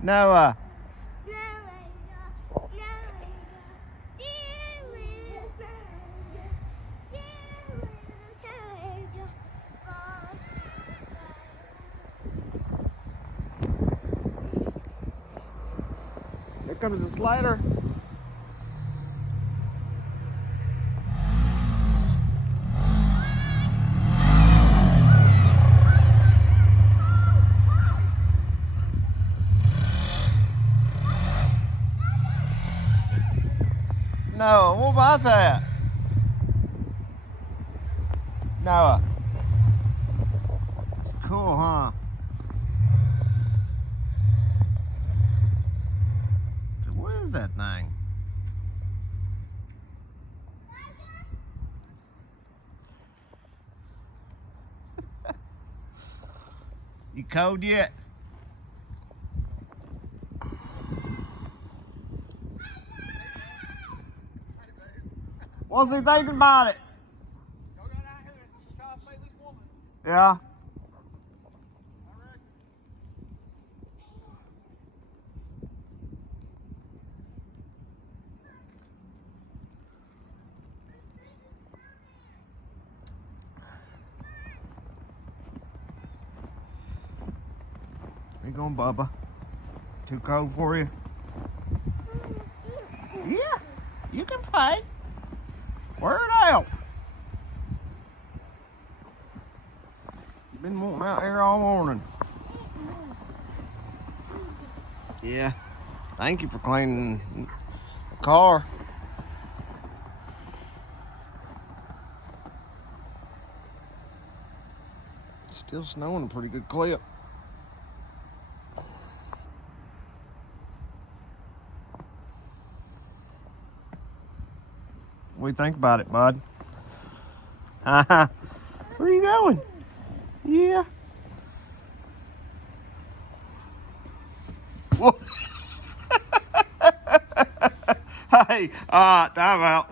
Noah. Here comes the slider. Noah, what about that? Noah. That's cool, huh? So what is that thing? You cold yet? What's he thinking about it? Yeah. Where you going, Bubba? Too cold for you? Yeah, you can play. Wear it out. Been wanting out here all morning. Yeah. Thank you for cleaning the car. It's still snowing a pretty good clip. What do you think about it, bud? Where are you going? Yeah. Hey, time out.